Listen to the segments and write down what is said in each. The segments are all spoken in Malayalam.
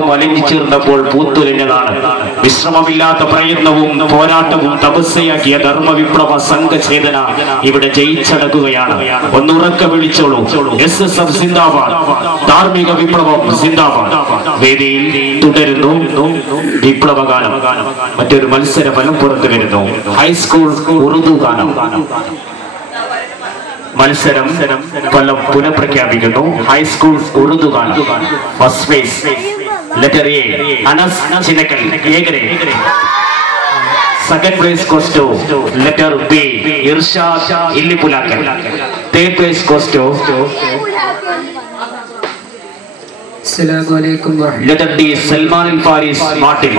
ലോകവും അലിഞ്ഞു ചേർന്നപ്പോൾ പൂത്തുലഞ്ഞതാണ്. വിശ്രമമില്ലാത്ത പ്രയത്നവും പോരാട്ടവും തപസ്സയാക്കിയ ധർമ്മ വിപ്ലവ സംഘചേതന ഇവിടെ ജയിച്ചടക്കുകയാണ്. ഒന്നുറക്കെ വിളിച്ചോളൂ, SSF സിന്ദാബാദ്, ധാർമ്മിക വിപ്ലവം സിന്ദാബാദ്. വേദിയിൽ തുടരുന്നു വിപ്ലവഗാനം. മറ്റൊരു മത്സര ഫലം പുറത്തു വരുന്നു. ഹൈസ്കൂൾ ഉറുദു ഗാനം മത്സരം ഫലം പുനഃപ്രഖ്യാപിക്കുന്നു. ഹൈസ്കൂൾ ഉറുദു ഗാനം. First place letter A Anas Chinakkal A grade. Second prize goes to letter B Irshad Illippulakkal. Third prize goes to അസ്സലാമു അലൈക്കും letter D സൽമാൻ അൽ ഫാരിസ് മാട്ടിൽ.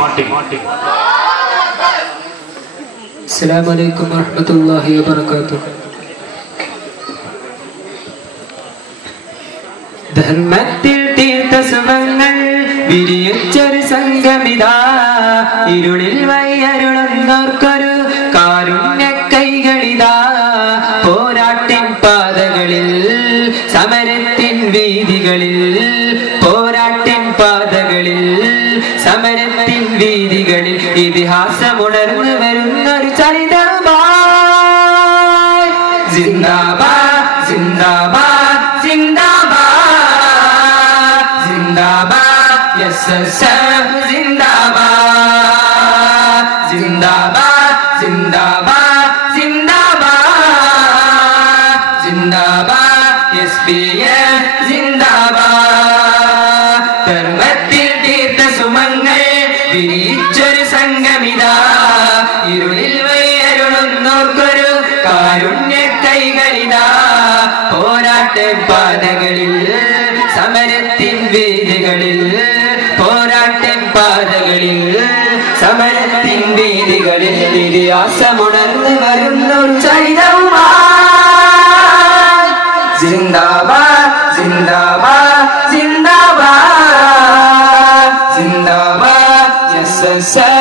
അസ്സലാമു അലൈക്കും വറഹ്മത്തുള്ളാഹി വബറകാതുഹു. ധർമ്മത്തിൽ തീർത്ത സുമങ്ങൾ വിരിയിച്ചൊരു സംഗമിതാ, ഇരുളിൽ വയ്യരുളുന്നോർക്കൊരു കാരുണ്യ കൈകളിതാ. പോരാട്ടിൻ പാതകളിൽ സമരത്തിൻ വീതികളിൽ, പോരാട്ടിൻ പാതകളിൽ സമരത്തിൻ വീതികളിൽ ഇതിഹാസമുണർന്നു വരുന്നൊരു ചരിതമായി. സിന്ദാബാദ് സിന്ദാബാദ് സിന്ദാബാദ് സിന്ദാബാദ് SSF സിന്ദാബാദ് സിന്ദാബാദ് സിന്ദാബാദ് സിന്ദാബാദ് സിന്ദാബാദ് SPF സിന്ദാബാദ്. ധർമ്മത്തിൽ തീർത്ത സുമങ്ങൾ വിരിച്ചൊരു സംഗമിതാ, ഇരുളിൽ വയ്യരുളുന്നോർക്കൊരു കാരുണ്യ കൈകളിതാ. പോരാട്ട പാതകളിൽ സമരത്തിൻ വേദികളിൽ, പോരാട്ട പാതകളിൽ സമരത്തിൻ വേദികളിൽ ഇതിഹാസമുണർന്നു വരുന്നൊരു ചരിതവുമായി. സിന്ദാബാദ് സിന്ദാബാദ് സിന്ദാബാദ് സിന്ദാബാദ് SSF